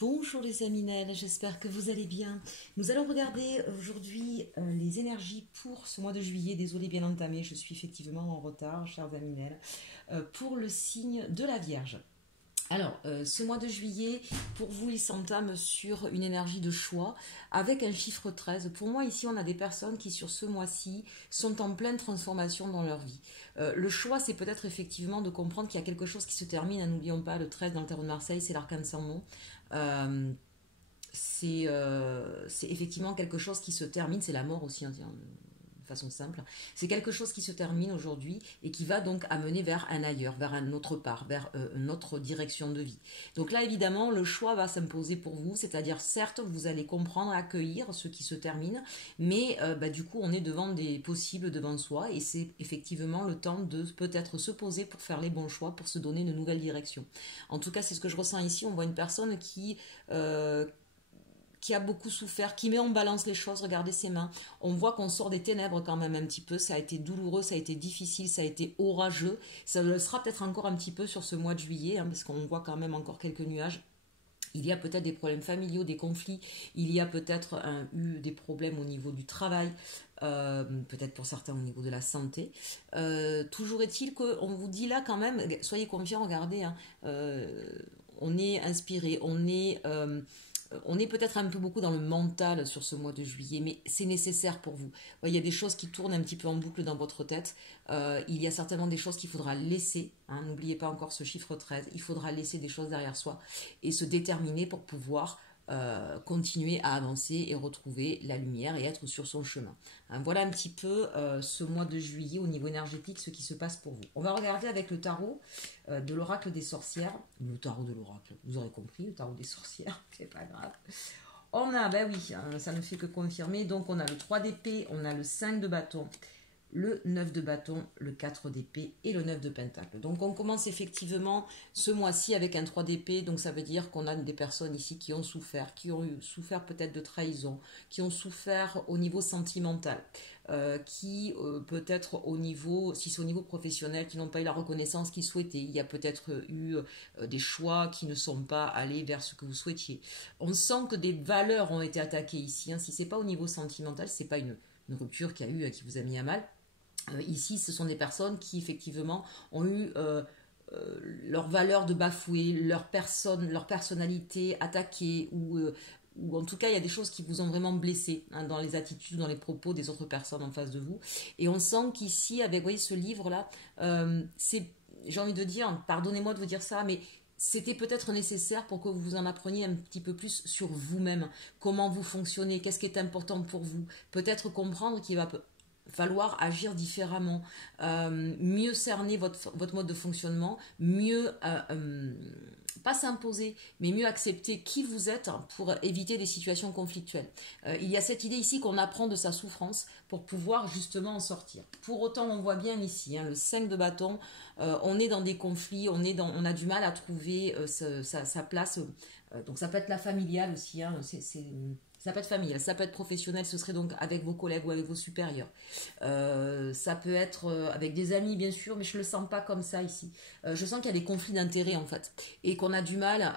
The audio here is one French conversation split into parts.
Bonjour les Aminelles, j'espère que vous allez bien. Nous allons regarder aujourd'hui les énergies pour ce mois de juillet. Désolée bien entamé, je suis effectivement en retard, chers Aminelles, pour le signe de la Vierge. Alors, ce mois de juillet, pour vous, il s'entame sur une énergie de choix avec un chiffre 13. Pour moi, ici, on a des personnes qui, sur ce mois-ci, sont en pleine transformation dans leur vie. Le choix, c'est peut-être effectivement de comprendre qu'il y a quelque chose qui se termine. N'oublions pas, le 13 dans le tarot de Marseille, c'est l'arcane sans nom. Euh, c'est effectivement quelque chose qui se termine, c'est la mort aussi, hein, de façon simple. C'est quelque chose qui se termine aujourd'hui et qui va donc amener vers un ailleurs, vers un autre part, vers une autre direction de vie. Donc là, évidemment, le choix va s'imposer pour vous, c'est-à-dire certes, vous allez comprendre, accueillir ce qui se termine, mais du coup, on est devant des possibles devant soi et c'est effectivement le temps de peut-être se poser pour faire les bons choix, pour se donner une nouvelle direction. En tout cas, c'est ce que je ressens ici. On voit une personne qui a beaucoup souffert, qui met en balance les choses, regardez ses mains. On voit qu'on sort des ténèbres quand même un petit peu, ça a été douloureux, ça a été difficile, ça a été orageux. Ça le sera peut-être encore un petit peu sur ce mois de juillet, hein, parce qu'on voit quand même encore quelques nuages. Il y a peut-être des problèmes familiaux, des conflits, il y a peut-être eu des problèmes au niveau du travail, peut-être pour certains au niveau de la santé. Toujours est-il qu'on vous dit là quand même, soyez confiants, regardez, hein, on est inspiré, on est peut-être un peu beaucoup dans le mental sur ce mois de juillet, mais c'est nécessaire pour vous. Il y a des choses qui tournent un petit peu en boucle dans votre tête. Il y a certainement des choses qu'il faudra laisser. Hein, n'oubliez pas encore ce chiffre 13. Il faudra laisser des choses derrière soi et se déterminer pour pouvoir continuer à avancer et retrouver la lumière et être sur son chemin. Hein, voilà un petit peu ce mois de juillet au niveau énergétique, ce qui se passe pour vous. On va regarder avec le tarot de l'oracle des sorcières. Le tarot de l'oracle, vous aurez compris, le tarot des sorcières, c'est pas grave. On a, ben oui, hein, ça ne fait que confirmer. Donc on a le 3 d'épée, on a le 5 de bâton, le 9 de bâton, le 4 d'épée et le 9 de pentacle. Donc on commence effectivement ce mois-ci avec un 3 d'épée, donc ça veut dire qu'on a des personnes ici qui ont souffert souffert peut-être de trahison, qui ont souffert au niveau sentimental, qui peut-être au niveau, si c'est au niveau professionnel, qui n'ont pas eu la reconnaissance qu'ils souhaitaient. Il y a peut-être eu des choix qui ne sont pas allés vers ce que vous souhaitiez. On sent que des valeurs ont été attaquées ici, hein. Si c'est pas au niveau sentimental, c'est pas une rupture qui vous a mis à mal. Ici, ce sont des personnes qui, effectivement, ont eu leur valeur de bafouer, leur personnalité attaquée, ou en tout cas, il y a des choses qui vous ont vraiment blessé, hein, dans les attitudes, dans les propos des autres personnes en face de vous. Et on sent qu'ici, avec, vous voyez, ce livre-là, j'ai envie de dire, pardonnez-moi de vous dire ça, mais c'était peut-être nécessaire pour que vous en appreniez un petit peu plus sur vous-même, comment vous fonctionnez, qu'est-ce qui est important pour vous, peut-être comprendre qu'il va falloir agir différemment, mieux cerner votre mode de fonctionnement, mieux, pas s'imposer, mais mieux accepter qui vous êtes pour éviter des situations conflictuelles. Il y a cette idée ici qu'on apprend de sa souffrance pour pouvoir justement en sortir. Pour autant, on voit bien ici, hein, le 5 de bâton, on est dans des conflits, on a du mal à trouver sa place. Donc ça peut être la familiale aussi, hein, ça peut être familial, ça peut être professionnel, ce serait donc avec vos collègues ou avec vos supérieurs. Ça peut être avec des amis, bien sûr, mais je ne le sens pas comme ça ici. Je sens qu'il y a des conflits d'intérêts, en fait, et qu'on a du mal...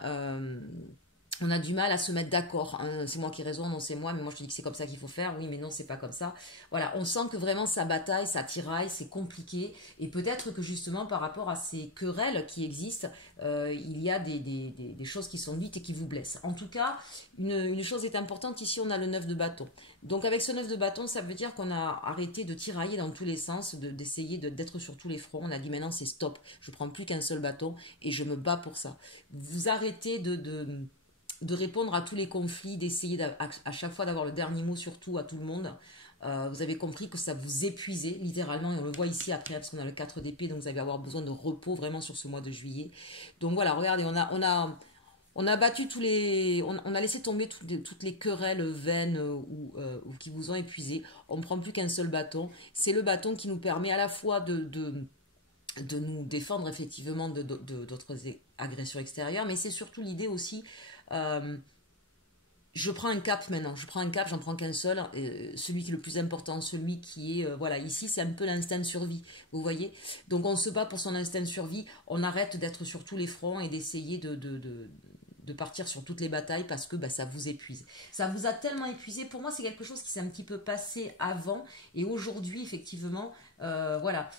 on a du mal à se mettre d'accord, hein. C'est moi qui raisonne, non c'est moi, mais moi je te dis que c'est comme ça qu'il faut faire, oui mais non c'est pas comme ça. Voilà, on sent que vraiment ça bataille, ça tiraille, c'est compliqué, et peut-être que justement par rapport à ces querelles qui existent, il y a des choses qui sont dites et qui vous blessent. En tout cas, une chose est importante, ici on a le 9 de bâton. Donc avec ce 9 de bâton, ça veut dire qu'on a arrêté de tirailler dans tous les sens, d'essayer d'être sur tous les fronts. On a dit maintenant c'est stop, je prends plus qu'un seul bâton et je me bats pour ça. Vous arrêtez de répondre à tous les conflits, d'essayer à chaque fois d'avoir le dernier mot surtout à tout le monde. Vous avez compris que ça vous épuisait littéralement, et on le voit ici après parce qu'on a le 4 d'épée, donc vous allez avoir besoin de repos vraiment sur ce mois de juillet. Donc voilà, regardez, on a battu on a laissé tomber toutes les querelles vaines ou qui vous ont épuisé. On ne prend plus qu'un seul bâton. C'est le bâton qui nous permet à la fois de nous défendre effectivement d'autres agressions extérieures, mais c'est surtout l'idée aussi, je prends un cap maintenant, j'en prends qu'un seul, celui qui est le plus important, celui qui est, voilà, ici c'est un peu l'instinct de survie, vous voyez, donc on se bat pour son instinct de survie, on arrête d'être sur tous les fronts et d'essayer de partir sur toutes les batailles parce que bah, ça vous épuise. Ça vous a tellement épuisé. Pour moi, c'est quelque chose qui s'est un petit peu passé avant et aujourd'hui, effectivement, voilà,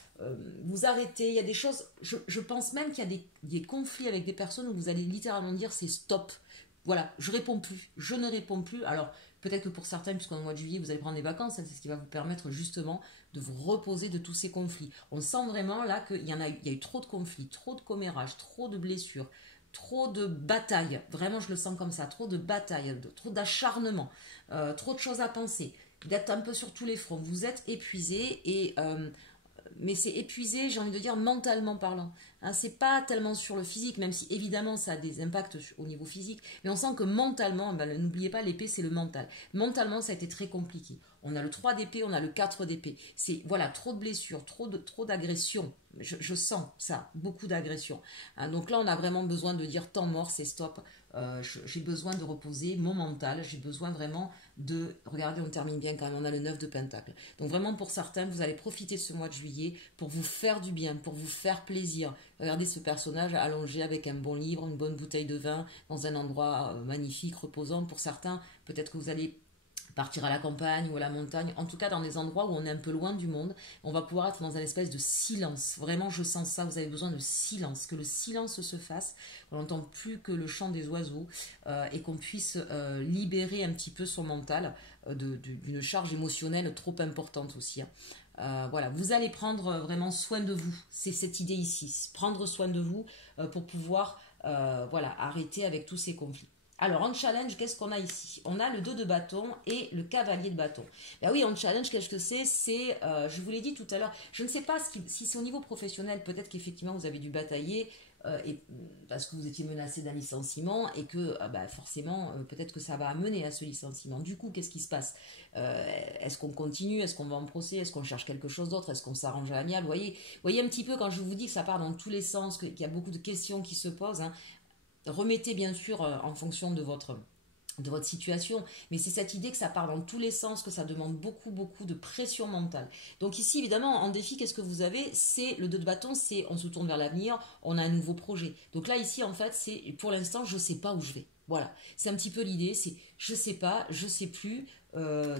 vous arrêtez. Il y a des choses, je pense même qu'il y a des conflits avec des personnes où vous allez littéralement dire c'est stop. Voilà, je réponds plus, je ne réponds plus. Alors, peut-être que pour certains, puisqu'en mois de juillet, vous allez prendre des vacances, hein, c'est ce qui va vous permettre justement de vous reposer de tous ces conflits. On sent vraiment là qu'il y a eu trop de conflits, trop de commérages, trop de blessures, trop de batailles. Vraiment, je le sens comme ça, trop de batailles, trop d'acharnement, trop de choses à penser. D'être un peu sur tous les fronts. Vous êtes épuisé mais c'est épuisé, j'ai envie de dire, mentalement parlant. Hein, c'est pas tellement sur le physique, même si évidemment ça a des impacts au niveau physique, mais on sent que mentalement, ben, n'oubliez pas, l'épée c'est le mental. Mentalement, ça a été très compliqué. On a le 3 d'épée, on a le 4 d'épée. C'est voilà, trop de blessures, trop d'agressions. Je sens ça, beaucoup d'agressions. Hein, donc là, on a vraiment besoin de dire temps mort, c'est stop. J'ai besoin de reposer mon mental, j'ai besoin vraiment de... Regardez, on termine bien quand même, on a le 9 de Pentacle. Donc vraiment pour certains, vous allez profiter de ce mois de juillet pour vous faire du bien, pour vous faire plaisir. Regardez ce personnage allongé avec un bon livre, une bonne bouteille de vin, dans un endroit magnifique, reposant. Pour certains, peut-être que vous allez partir à la campagne ou à la montagne, en tout cas dans des endroits où on est un peu loin du monde, on va pouvoir être dans un espèce de silence. Vraiment, je sens ça, vous avez besoin de silence, que le silence se fasse, qu'on n'entend plus que le chant des oiseaux et qu'on puisse libérer un petit peu son mental d'une charge émotionnelle trop importante aussi. Hein. Voilà, vous allez prendre vraiment soin de vous, c'est cette idée ici, prendre soin de vous pour pouvoir voilà, arrêter avec tous ces conflits. Alors, en challenge, qu'est-ce qu'on a ici? On a le 2 de bâton et le cavalier de bâton. Ben oui, en challenge, qu'est-ce que c'est? C'est, je vous l'ai dit tout à l'heure, je ne sais pas si c'est au niveau professionnel, peut-être qu'effectivement vous avez dû batailler parce que vous étiez menacé d'un licenciement et que ben, forcément, peut-être que ça va amener à ce licenciement. Du coup, qu'est-ce qui se passe? Est-ce qu'on continue? Est-ce qu'on va en procès? Est-ce qu'on cherche quelque chose d'autre? Est-ce qu'on s'arrange à l'amiable? Voyez un petit peu quand je vous dis que ça part dans tous les sens, qu'il y a beaucoup de questions qui se posent, hein. Remettez bien sûr en fonction de votre situation, mais c'est cette idée que ça part dans tous les sens, que ça demande beaucoup de pression mentale. Donc ici, évidemment, en défi, qu'est-ce que vous avez? C'est le 2 de bâton, c'est on se tourne vers l'avenir, on a un nouveau projet. Donc là, ici, en fait, c'est pour l'instant, je ne sais pas où je vais. Voilà, c'est un petit peu l'idée, c'est je sais pas, je sais plus.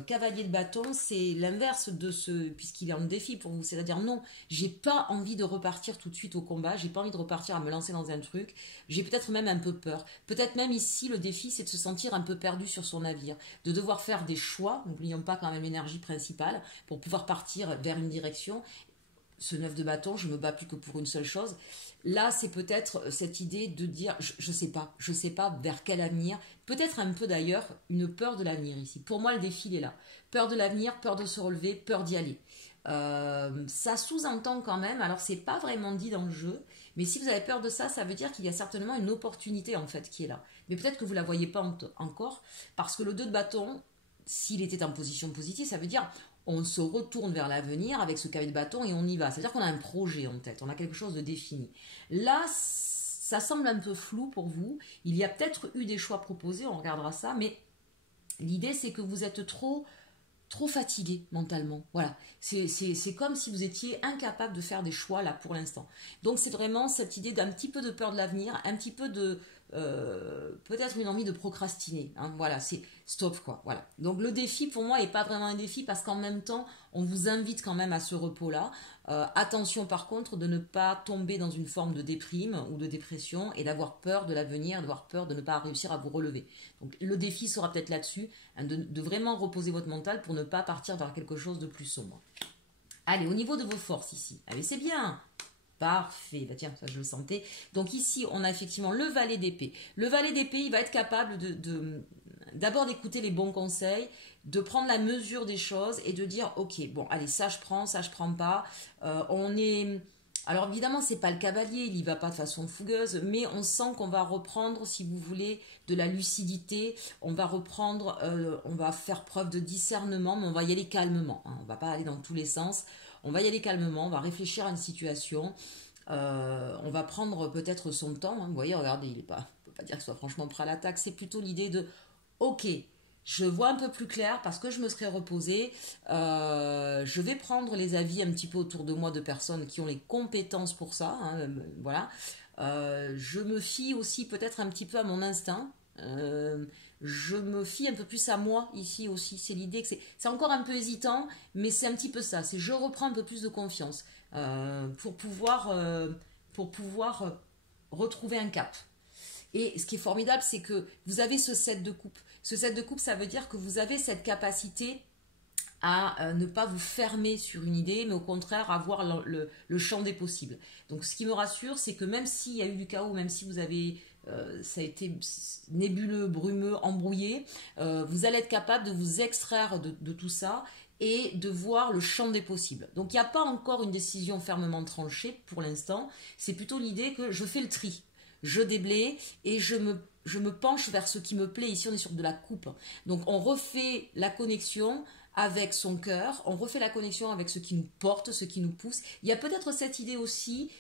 Cavalier de bâton, c'est l'inverse de ce, puisqu'il est en défi pour vous, c'est-à-dire non, j'ai pas envie de repartir tout de suite au combat, j'ai pas envie de repartir à me lancer dans un truc, j'ai peut-être même un peu peur, peut-être même ici le défi c'est de se sentir un peu perdu sur son navire, de devoir faire des choix, n'oublions pas quand même l'énergie principale, pour pouvoir partir vers une direction. Ce 9 de bâton, je me bats plus que pour une seule chose. Là, c'est peut-être cette idée de dire, je sais pas vers quel avenir. Peut-être un peu d'ailleurs une peur de l'avenir ici. Pour moi, le défi il est là. Peur de l'avenir, peur de se relever, peur d'y aller. Ça sous-entend quand même, alors c'est pas vraiment dit dans le jeu, mais si vous avez peur de ça, ça veut dire qu'il y a certainement une opportunité en fait qui est là. Mais peut-être que vous la voyez pas encore, parce que le 2 de bâton, s'il était en position positive, ça veut dire on se retourne vers l'avenir avec ce cavalier de bâton et on y va. C'est-à-dire qu'on a un projet en tête, on a quelque chose de défini. Là, ça semble un peu flou pour vous. Il y a peut-être eu des choix proposés, on regardera ça, mais l'idée c'est que vous êtes trop fatigué mentalement. Voilà, c'est comme si vous étiez incapable de faire des choix là pour l'instant. Donc c'est vraiment cette idée d'un petit peu de peur de l'avenir, un petit peu de peut-être une envie de procrastiner. Hein. Voilà, c'est stop quoi. Voilà. Donc le défi pour moi n'est pas vraiment un défi parce qu'en même temps on vous invite quand même à ce repos-là. Attention par contre de ne pas tomber dans une forme de déprime ou de dépression et d'avoir peur de l'avenir, d'avoir peur de ne pas réussir à vous relever. Donc le défi sera peut-être là-dessus, hein, de vraiment reposer votre mental pour ne pas partir vers quelque chose de plus sombre. Allez, au niveau de vos forces ici, allez c'est bien. Parfait, bah tiens, ça je le sentais. Donc ici, on a effectivement le valet d'épée. Le valet d'épée, il va être capable d'abord d'écouter les bons conseils, de prendre la mesure des choses et de dire, ok, bon, allez, ça je prends pas. Alors évidemment, c'est pas le cavalier, il y va pas de façon fougueuse, mais on sent qu'on va reprendre, si vous voulez, de la lucidité. On va reprendre, on va faire preuve de discernement, mais on va y aller calmement. Hein, on va pas aller dans tous les sens. On va y aller calmement, on va réfléchir à une situation, on va prendre peut-être son temps. Hein. Vous voyez, regardez, il est pas, on peut pas dire qu'il soit franchement prêt à l'attaque. C'est plutôt l'idée de, ok, je vois un peu plus clair parce que je me serais reposée. Je vais prendre les avis un petit peu autour de moi de personnes qui ont les compétences pour ça. Hein, voilà. Je me fie aussi peut-être un petit peu à mon instinct. Je me fie un peu plus à moi ici aussi. C'est l'idée que c'est encore un peu hésitant, mais c'est un petit peu ça. C'est je reprends un peu plus de confiance pour pouvoir retrouver un cap. Et ce qui est formidable, c'est que vous avez ce set de coupe. Ce set de coupe, ça veut dire que vous avez cette capacité à ne pas vous fermer sur une idée, mais au contraire avoir le champ des possibles. Donc ce qui me rassure, c'est que même s'il y a eu du chaos, même si vous avez, ça a été nébuleux, brumeux, embrouillé, vous allez être capable de vous extraire de tout ça et de voir le champ des possibles. Donc il n'y a pas encore une décision fermement tranchée pour l'instant, c'est plutôt l'idée que je fais le tri, je déblaye et je me penche vers ce qui me plaît. Ici, on est sur de la coupe. Donc, on refait la connexion avec son cœur, on refait la connexion avec ce qui nous porte, ce qui nous pousse. Il y a peut-être cette idée aussi,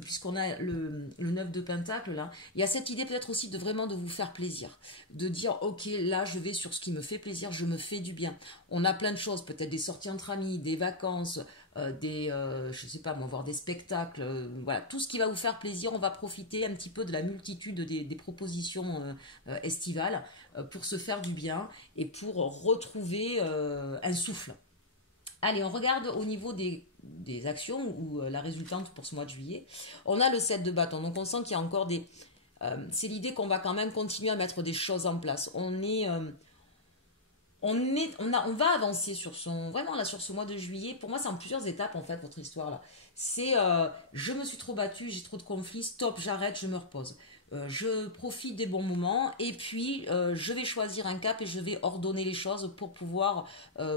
puisqu'on a le 9 de Pentacle là, il y a cette idée peut-être aussi de vraiment de vous faire plaisir, de dire ok là je vais sur ce qui me fait plaisir, je me fais du bien. On a plein de choses, peut-être des sorties entre amis, des vacances, je sais pas moi, voir des spectacles, voilà, tout ce qui va vous faire plaisir, on va profiter un petit peu de la multitude des propositions estivales pour se faire du bien et pour retrouver un souffle. Allez, on regarde au niveau des actions ou la résultante pour ce mois de juillet. On a le 7 de bâton, donc on sent qu'il y a encore des... c'est l'idée qu'on va quand même continuer à mettre des choses en place. On va avancer sur vraiment là sur ce mois de juillet. Pour moi, c'est en plusieurs étapes en fait votre histoire là. C'est je me suis trop battue, j'ai trop de conflits, stop, j'arrête, je me repose. Je profite des bons moments et puis je vais choisir un cap et je vais ordonner les choses pour pouvoir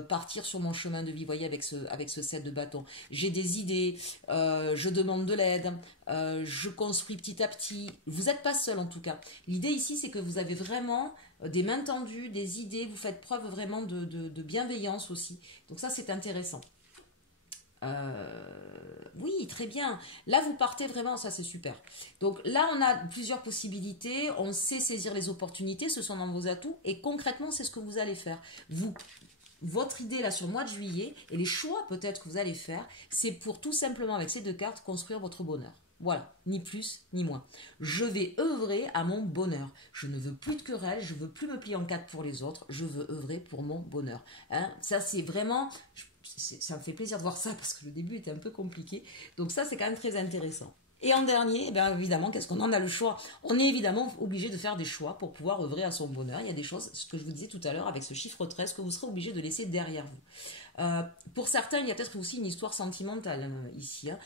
partir sur mon chemin de vie. Vous voyez, avec ce set de bâton. J'ai des idées, je demande de l'aide, je construis petit à petit. Vous n'êtes pas seul en tout cas. L'idée ici, c'est que vous avez vraiment des mains tendues, des idées, vous faites preuve vraiment de bienveillance aussi. Donc ça, c'est intéressant. Oui, très bien. Là, vous partez vraiment, ça c'est super. Donc là, on a plusieurs possibilités, on sait saisir les opportunités, ce sont dans vos atouts, et concrètement, c'est ce que vous allez faire. Votre idée là sur le mois de juillet, et les choix peut-être que vous allez faire, c'est pour tout simplement, avec ces deux cartes, construire votre bonheur. Voilà, ni plus ni moins. Je vais œuvrer à mon bonheur. Je ne veux plus de querelles, je ne veux plus me plier en quatre pour les autres, je veux œuvrer pour mon bonheur. Hein, ça c'est vraiment... ça me fait plaisir de voir ça parce que le début était un peu compliqué. Donc ça, c'est quand même très intéressant. Et en dernier, bien évidemment, qu'est-ce qu'on en a le choix? On est évidemment obligé de faire des choix pour pouvoir œuvrer à son bonheur. Il y a des choses, ce que je vous disais tout à l'heure avec ce chiffre 13, que vous serez obligé de laisser derrière vous. Pour certains, il y a peut-être aussi une histoire sentimentale ici. Hein.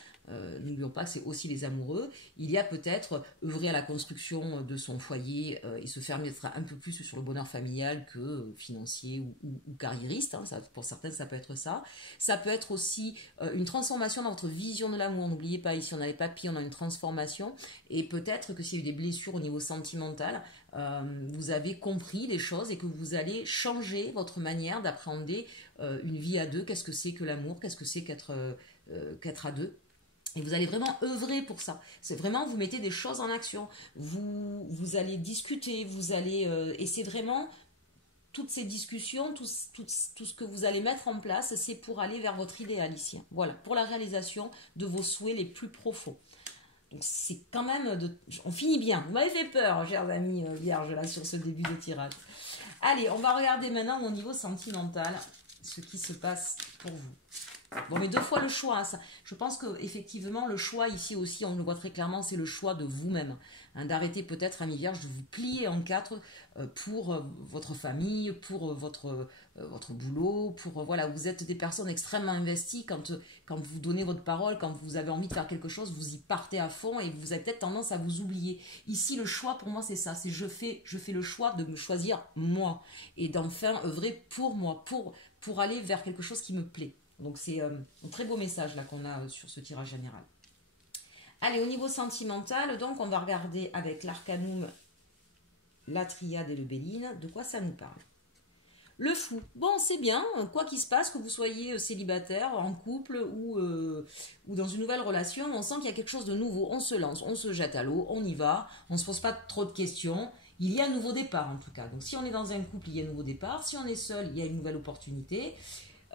N'oublions pas que c'est aussi les amoureux. Il y a peut-être œuvrer à la construction de son foyer et se faire mettre un peu plus sur le bonheur familial que financier ou carriériste. Hein. Ça, pour certaines, ça peut être ça. Ça peut être aussi une transformation dans votre vision de l'amour. N'oubliez pas, ici on a les papiers, on a une transformation. Et peut-être que s'il y a eu des blessures au niveau sentimental, vous avez compris les choses et que vous allez changer votre manière d'appréhender une vie à deux. Qu'est-ce que c'est que l'amour? Qu'est-ce que c'est qu'être à deux? Et vous allez vraiment œuvrer pour ça. C'est vraiment, vous mettez des choses en action. Vous allez discuter, vous allez... et c'est vraiment toutes ces discussions, tout ce que vous allez mettre en place, c'est pour aller vers votre idéal ici. Voilà, pour la réalisation de vos souhaits les plus profonds. Donc c'est quand même... On finit bien. Vous m'avez fait peur, chers amis vierges, là, sur ce début de tirage. Allez, on va regarder maintenant au niveau sentimental ce qui se passe pour vous. Bon, mais deux fois le choix. Ça. Je pense qu'effectivement, le choix ici aussi, on le voit très clairement, c'est le choix de vous-même. Hein, d'arrêter peut-être, amis vierges, de vous plier en quatre pour votre famille, pour votre boulot, pour... voilà, vous êtes des personnes extrêmement investies. Quand vous donnez votre parole, quand vous avez envie de faire quelque chose, vous y partez à fond et vous avez peut-être tendance à vous oublier. Ici, le choix, pour moi, c'est ça. C'est je fais le choix de me choisir moi et d'en faire œuvrer pour moi, pour aller vers quelque chose qui me plaît. Donc c'est un très beau message là qu'on a sur ce tirage général. Allez, au niveau sentimental, donc on va regarder avec l'arcanum, la triade et le béline, de quoi ça nous parle. Le fou, bon c'est bien, quoi qu'il se passe, que vous soyez célibataire, en couple ou dans une nouvelle relation, on sent qu'il y a quelque chose de nouveau, on se lance, on se jette à l'eau, on y va, on ne se pose pas trop de questions. Il y a un nouveau départ en tout cas. Donc si on est dans un couple, il y a un nouveau départ. Si on est seul, il y a une nouvelle opportunité.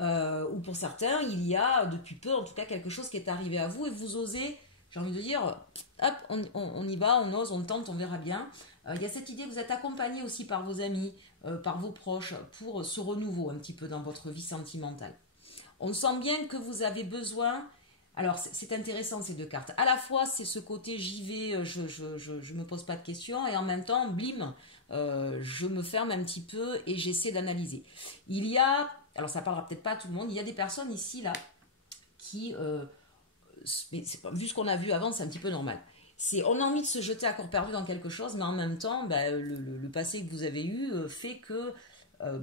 Ou pour certains, il y a depuis peu en tout cas quelque chose qui est arrivé à vous et vous osez j'ai envie de dire, hop, on y va, on ose, on tente, on verra bien. Il y a cette idée que vous êtes accompagné aussi par vos amis, par vos proches, pour ce renouveau un petit peu dans votre vie sentimentale. On sent bien que vous avez besoin. Alors, c'est intéressant ces deux cartes. À la fois, c'est ce côté j'y vais, je me pose pas de questions, et en même temps, blim, je me ferme un petit peu et j'essaie d'analyser. Il y a, alors ça parlera peut-être pas à tout le monde, il y a des personnes ici, là, qui, vu ce qu'on a vu avant, c'est un petit peu normal. On a envie de se jeter à corps perdu dans quelque chose, mais en même temps, le passé que vous avez eu fait que euh,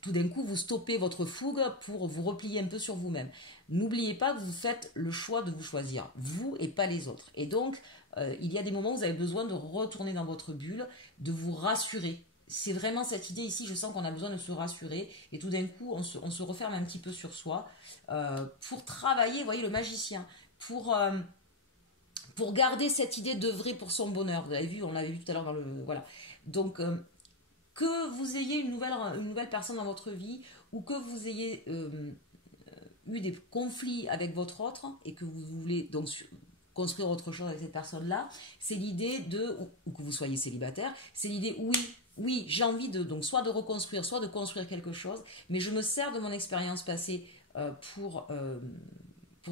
tout d'un coup, vous stoppez votre fougue pour vous replier un peu sur vous-même. N'oubliez pas que vous faites le choix de vous choisir, vous et pas les autres. Et donc, il y a des moments où vous avez besoin de retourner dans votre bulle, de vous rassurer. C'est vraiment cette idée ici, je sens qu'on a besoin de se rassurer et tout d'un coup, on se referme un petit peu sur soi pour travailler, vous voyez, le magicien, pour garder cette idée d'œuvrer pour son bonheur. Vous l'avez vu, on l'avait vu tout à l'heure dans le... Voilà. Donc, que vous ayez une nouvelle personne dans votre vie ou que vous ayez eu des conflits avec votre autre et que vous voulez donc construire autre chose avec cette personne-là, c'est l'idée de, ou que vous soyez célibataire, c'est l'idée, oui, j'ai envie de, donc soit de reconstruire, soit de construire quelque chose, mais je me sers de mon expérience passée pour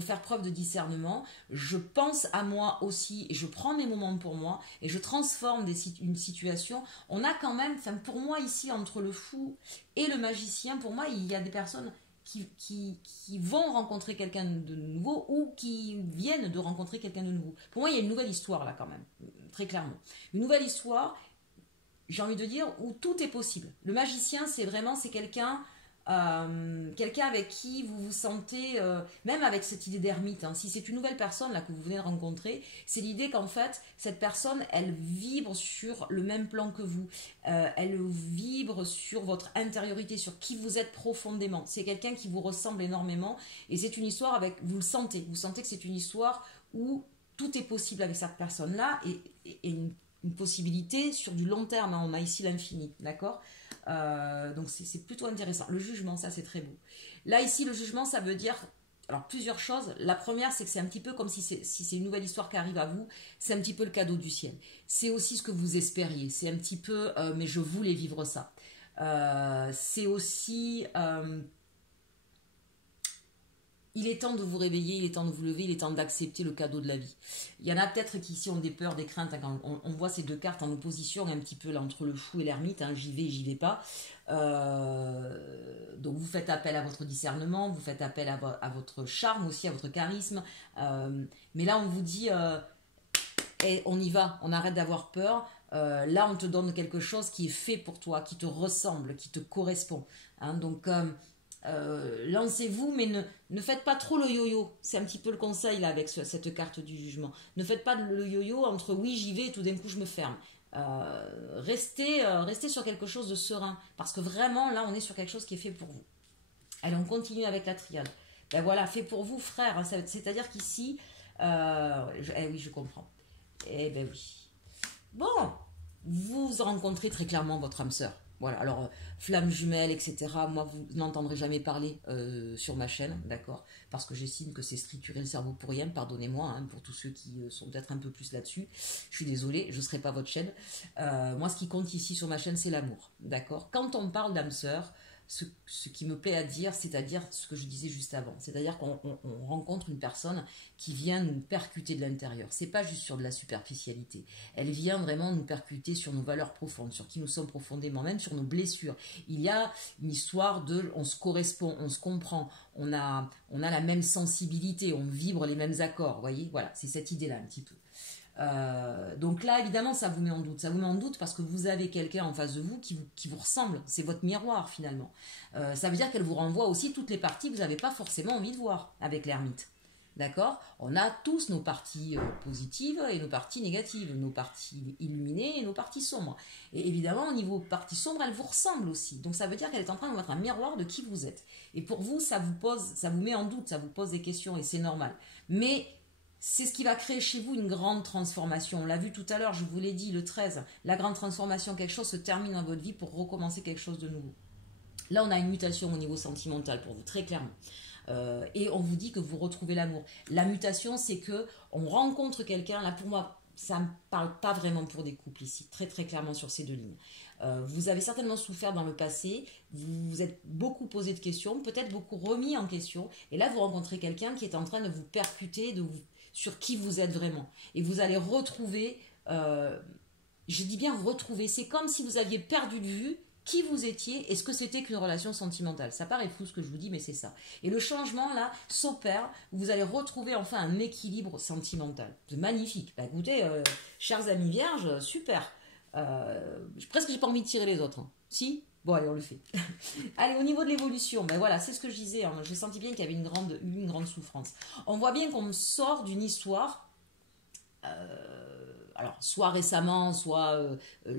faire preuve de discernement, je pense à moi aussi et je prends mes moments pour moi et je transforme une situation. On a quand même, enfin pour moi ici, entre le fou et le magicien, pour moi il y a des personnes qui vont rencontrer quelqu'un de nouveau ou qui viennent de rencontrer quelqu'un de nouveau. Pour moi il y a une nouvelle histoire là quand même, très clairement. Une nouvelle histoire, j'ai envie de dire, où tout est possible. Le magicien c'est quelqu'un... quelqu'un avec qui vous vous sentez, même avec cette idée d'ermite, hein, si c'est une nouvelle personne là que vous venez de rencontrer, c'est l'idée qu'en fait cette personne elle vibre sur le même plan que vous, elle vibre sur votre intériorité, sur qui vous êtes profondément. C'est quelqu'un qui vous ressemble énormément et c'est une histoire avec, vous le sentez que c'est une histoire où tout est possible avec cette personne là et une possibilité sur du long terme, hein, on a ici l'infini, d'accord. Donc c'est plutôt intéressant. Le jugement, ça c'est très beau. Là ici, le jugement, ça veut dire alors plusieurs choses. La première, c'est que c'est un petit peu comme si c'est une nouvelle histoire qui arrive à vous, c'est un petit peu le cadeau du ciel. C'est aussi ce que vous espériez. C'est un petit peu, mais je voulais vivre ça. C'est aussi il est temps de vous réveiller, il est temps de vous lever, il est temps d'accepter le cadeau de la vie. Il y en a peut-être qui ici ont des peurs, des craintes, hein, quand on voit ces deux cartes en opposition un petit peu là entre le fou et l'ermite, hein, j'y vais pas. Donc vous faites appel à votre discernement, vous faites appel à votre charme aussi, à votre charisme. Mais là on vous dit, on y va, on arrête d'avoir peur. Là on te donne quelque chose qui est fait pour toi, qui te ressemble, qui te correspond. Hein, donc... lancez-vous, mais ne faites pas trop le yo-yo. C'est un petit peu le conseil là avec cette carte du jugement. Ne faites pas le yo-yo entre oui j'y vais et tout d'un coup je me ferme. Restez sur quelque chose de serein parce que vraiment là on est sur quelque chose qui est fait pour vous. Allez, on continue avec la triade. Ben voilà, fait pour vous frère, hein, c'est-à-dire qu'ici oui je comprends. Eh ben oui. Bon, vous rencontrez très clairement votre âme sœur. Voilà, alors flamme jumelle, etc. Moi, vous n'entendrez jamais parler sur ma chaîne, d'accord. Parce que j'estime que c'est triturer le cerveau pour rien, pardonnez-moi, hein, pour tous ceux qui sont peut-être un peu plus là-dessus. Je suis désolée, je ne serai pas votre chaîne. Moi, ce qui compte ici sur ma chaîne, c'est l'amour, d'accord. Quand on parle d'âme sœur, ce qui me plaît à dire, c'est-à-dire ce que je disais juste avant, c'est-à-dire qu'on rencontre une personne qui vient nous percuter de l'intérieur. C'est pas juste sur de la superficialité. Elle vient vraiment nous percuter sur nos valeurs profondes, sur qui nous sommes profondément, même sur nos blessures. Il y a une histoire de, on se correspond, on se comprend, on a la même sensibilité, on vibre les mêmes accords. Vous voyez, voilà, c'est cette idée-là un petit peu. Donc là évidemment ça vous met en doute, parce que vous avez quelqu'un en face de vous qui vous ressemble, c'est votre miroir finalement. Ça veut dire qu'elle vous renvoie aussi toutes les parties que vous n'avez pas forcément envie de voir avec l'ermite, d'accord. On a tous nos parties positives et nos parties négatives, nos parties illuminées et nos parties sombres, et évidemment au niveau partie sombre elle vous ressemble aussi, donc ça veut dire qu'elle est en train de vous mettre un miroir de qui vous êtes, et pour vous ça vous met en doute, ça vous pose des questions et c'est normal, mais c'est ce qui va créer chez vous une grande transformation. On l'a vu tout à l'heure, je vous l'ai dit, le 13. La grande transformation, quelque chose se termine dans votre vie pour recommencer quelque chose de nouveau. Là, on a une mutation au niveau sentimental pour vous, très clairement. Et on vous dit que vous retrouvez l'amour. La mutation, c'est que on rencontre quelqu'un, là pour moi, ça ne me parle pas vraiment pour des couples ici, très très clairement sur ces deux lignes. Vous avez certainement souffert dans le passé, vous vous êtes beaucoup posé de questions, peut-être beaucoup remis en question, et là vous rencontrez quelqu'un qui est en train de vous percuter sur qui vous êtes vraiment. Et vous allez retrouver, je dis bien retrouver, c'est comme si vous aviez perdu de vue qui vous étiez et ce que c'était qu'une relation sentimentale. Ça paraît fou ce que je vous dis, mais c'est ça. Et le changement, là, s'opère. Vous allez retrouver enfin un équilibre sentimental. C'est magnifique. Bah, écoutez, chers amis vierges, super. Presque, j'ai pas envie de tirer les autres. Hein. Si? Bon, allez, on le fait. Allez, au niveau de l'évolution, ben voilà, c'est ce que je disais. Hein. J'ai senti bien qu'il y avait une grande souffrance. On voit bien qu'on sort d'une histoire... alors, soit récemment, soit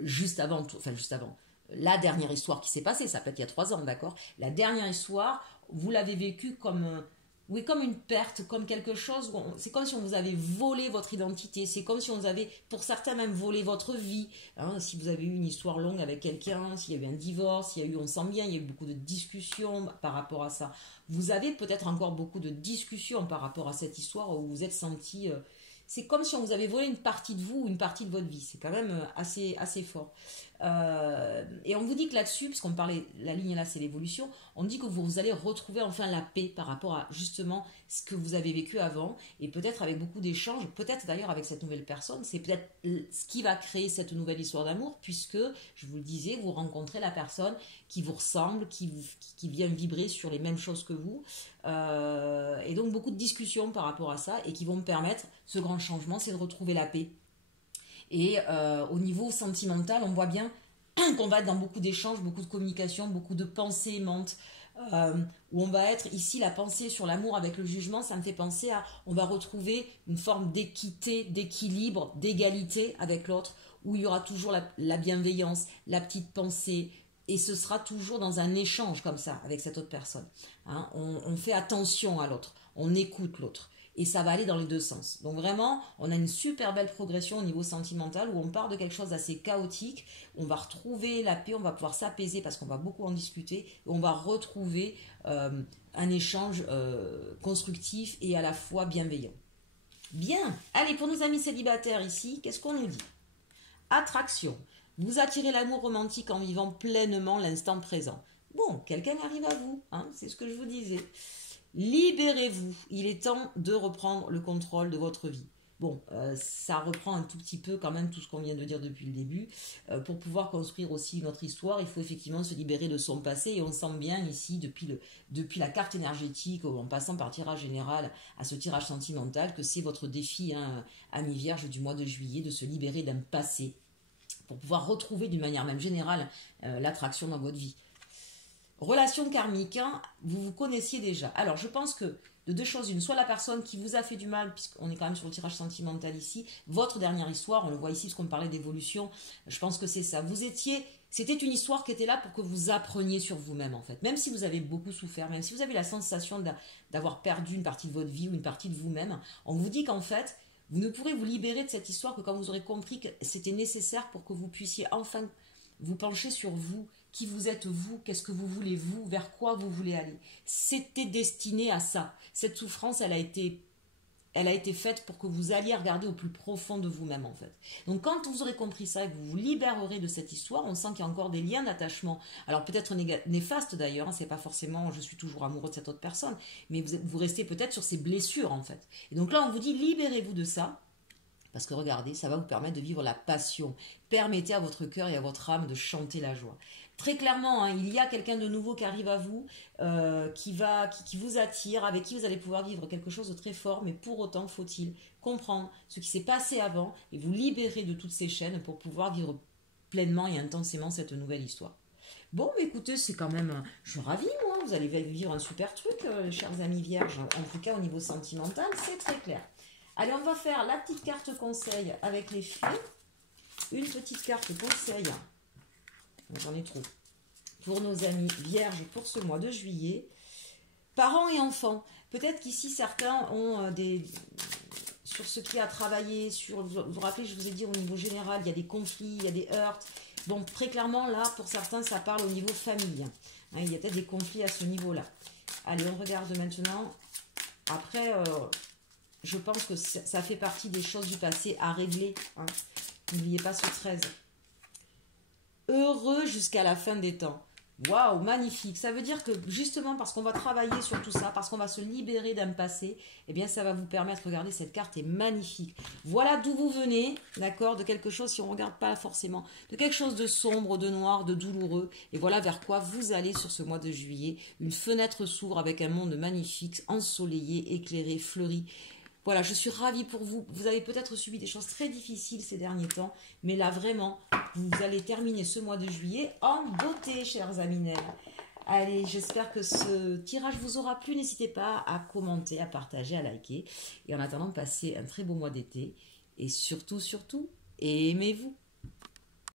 juste avant, enfin juste avant, la dernière histoire qui s'est passée, ça peut être il y a 3 ans, d'accord. La dernière histoire, vous l'avez vécue comme, oui, comme une perte, comme quelque chose, c'est comme si on vous avait volé votre identité, c'est comme si on vous avait, pour certains même, volé votre vie. Hein, si vous avez eu une histoire longue avec quelqu'un, s'il y a eu un divorce, il y a eu, on sent bien, il y a eu beaucoup de discussions par rapport à ça. Vous avez peut-être encore beaucoup de discussions par rapport à cette histoire où vous vous êtes senti... c'est comme si on vous avait volé une partie de vous ou une partie de votre vie. C'est quand même assez fort. Et on vous dit que là-dessus, parce qu'on parlait, la ligne là, c'est l'évolution, on dit que vous allez retrouver enfin la paix par rapport à justement ce que vous avez vécu avant, et peut-être avec beaucoup d'échanges, peut-être d'ailleurs avec cette nouvelle personne, c'est peut-être ce qui va créer cette nouvelle histoire d'amour, puisque, je vous le disais, vous rencontrez la personne qui vous ressemble, qui vient vibrer sur les mêmes choses que vous, et donc beaucoup de discussions par rapport à ça, et qui vont me permettre, ce grand changement, c'est de retrouver la paix. Et au niveau sentimental, on voit bien qu'on va être dans beaucoup d'échanges, beaucoup de communication, beaucoup de pensées aimantes, où on va être ici, la pensée sur l'amour avec le jugement, ça me fait penser à, on va retrouver une forme d'équité, d'équilibre, d'égalité avec l'autre, où il y aura toujours la bienveillance, la petite pensée, et ce sera toujours dans un échange comme ça avec cette autre personne. Hein, on fait attention à l'autre, on écoute l'autre. Et ça va aller dans les deux sens. Donc vraiment, on a une super belle progression au niveau sentimental où on part de quelque chose d'assez chaotique, on va retrouver la paix, on va pouvoir s'apaiser parce qu'on va beaucoup en discuter, et on va retrouver un échange constructif et à la fois bienveillant. Bien, allez, pour nos amis célibataires ici, qu'est-ce qu'on nous dit? Attraction. Vous attirez l'amour romantique en vivant pleinement l'instant présent. Bon, quelqu'un arrive à vous, hein, c'est ce que je vous disais. Libérez-vous, il est temps de reprendre le contrôle de votre vie. Bon, ça reprend un tout petit peu quand même tout ce qu'on vient de dire depuis le début. Pour pouvoir construire aussi notre histoire, il faut effectivement se libérer de son passé. Et on sent bien ici, depuis la carte énergétique, en passant par tirage général à ce tirage sentimental, que c'est votre défi, hein, ami vierge du mois de juillet, de se libérer d'un passé pour pouvoir retrouver d'une manière même générale l'attraction dans votre vie. Relation karmique, hein, vous vous connaissiez déjà. Alors, je pense que de deux choses, une, soit la personne qui vous a fait du mal, puisqu'on est quand même sur le tirage sentimental ici, votre dernière histoire, on le voit ici parce qu'on parlait d'évolution, je pense que c'est ça. C'était une histoire qui était là pour que vous appreniez sur vous-même en fait. Même si vous avez beaucoup souffert, même si vous avez la sensation d'avoir perdu une partie de votre vie ou une partie de vous-même, on vous dit qu'en fait, vous ne pourrez vous libérer de cette histoire que quand vous aurez compris que c'était nécessaire pour que vous puissiez enfin vous pencher sur vous. Qui vous êtes vous, qu'est-ce que vous voulez vous, vers quoi vous voulez aller. C'était destiné à ça. Cette souffrance, elle a été faite pour que vous alliez regarder au plus profond de vous-même en fait. Donc quand vous aurez compris ça et que vous vous libérerez de cette histoire, on sent qu'il y a encore des liens d'attachement. Alors peut-être néfastes d'ailleurs, hein, c'est pas forcément je suis toujours amoureux de cette autre personne, mais vous restez peut-être sur ces blessures en fait. Et donc là on vous dit libérez-vous de ça. Parce que regardez, ça va vous permettre de vivre la passion. Permettez à votre cœur et à votre âme de chanter la joie. Très clairement, hein, il y a quelqu'un de nouveau qui arrive à vous, qui vous attire, avec qui vous allez pouvoir vivre quelque chose de très fort, mais pour autant, faut-il comprendre ce qui s'est passé avant et vous libérer de toutes ces chaînes pour pouvoir vivre pleinement et intensément cette nouvelle histoire. Bon, mais écoutez, c'est quand même... Je suis ravie, moi, vous allez vivre un super truc, chers amis vierges. En tout cas, au niveau sentimental, c'est très clair. Allez, on va faire la petite carte conseil avec les fées. Une petite carte conseil. J'en ai trop. Pour nos amis vierges pour ce mois de juillet. Parents et enfants. Peut-être qu'ici, certains ont sur ce qui a travaillé, vous vous rappelez, je vous ai dit au niveau général, il y a des conflits, il y a des heurts. Bon, très clairement, là, pour certains, ça parle au niveau famille. Hein, il y a peut-être des conflits à ce niveau-là. Allez, on regarde maintenant. Après, je pense que ça fait partie des choses du passé à régler. Hein. N'oubliez pas ce 13. Heureux jusqu'à la fin des temps. Waouh, magnifique. Ça veut dire que justement parce qu'on va travailler sur tout ça, parce qu'on va se libérer d'un passé, eh bien ça va vous permettre, regardez, cette carte est magnifique. Voilà d'où vous venez, d'accord, de quelque chose, si on ne regarde pas forcément, de quelque chose de sombre, de noir, de douloureux. Et voilà vers quoi vous allez sur ce mois de juillet. Une fenêtre s'ouvre avec un monde magnifique, ensoleillé, éclairé, fleuri. Voilà, je suis ravie pour vous. Vous avez peut-être subi des choses très difficiles ces derniers temps, mais là vraiment, vous allez terminer ce mois de juillet en beauté, chers Aminel. Allez, j'espère que ce tirage vous aura plu. N'hésitez pas à commenter, à partager, à liker. Et en attendant, passez un très beau mois d'été. Et surtout, surtout, aimez-vous.